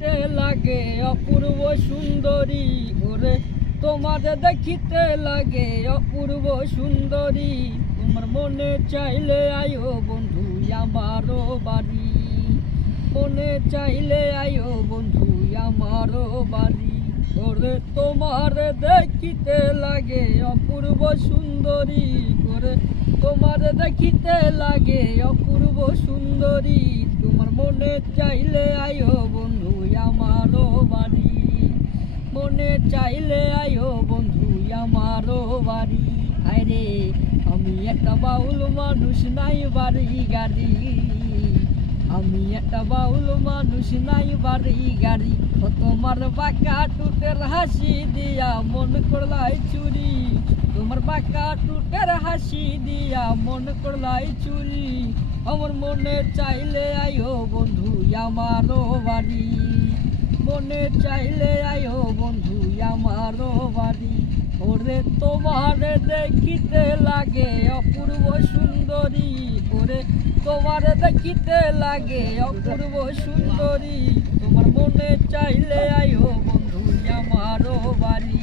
দেখিতে লাগে অপূর্ব সুন্দরী ওরে, তোমার দেখিতে লাগে অপূর্ব সুন্দরী। তোমার মনে চাইলে আয়ো বন্ধু আমারও বাড়ি, মনে চাইলে আয়ো বন্ধু আমারও বাড়ি। ওরে তোমার দেখিতে লাগে অপূর্ব সুন্দরী করে, তোমার দেখিতে লাগে অপূর্ব সুন্দরী। তোমার মনে চাইলে আয়ো বন্ধু আমারও বাড়ি, মনে চাইলে আয়ো বন্ধু আমারও বাড়ি। আরে আমি একটা বাউল মানুষ, নাই বাড়ি গাড়ি, আমি একটা বাউল মানুষ, নাই বাড়ি গাড়ি। ও তোমার বাঁকা টুটের হাসি দিয়া মন করলাই চুরি, তোমার বাঁকা টুটের হাসি দিয়া মন করলাই চুরি। আমার মনে চাইলে আয়ো বন্ধু আমারও বাড়ি, মনে চাইলে আয়ো বন্ধু আমারও বাড়ি। ওরে তোমার দেখিতে লাগে অপূর্ব সুন্দরী ওরে, তোমার দেখিতে লাগে অপূর্ব সুন্দরী। তোমার মনে চাইলে আয়ো বন্ধু আমারও বাড়ি।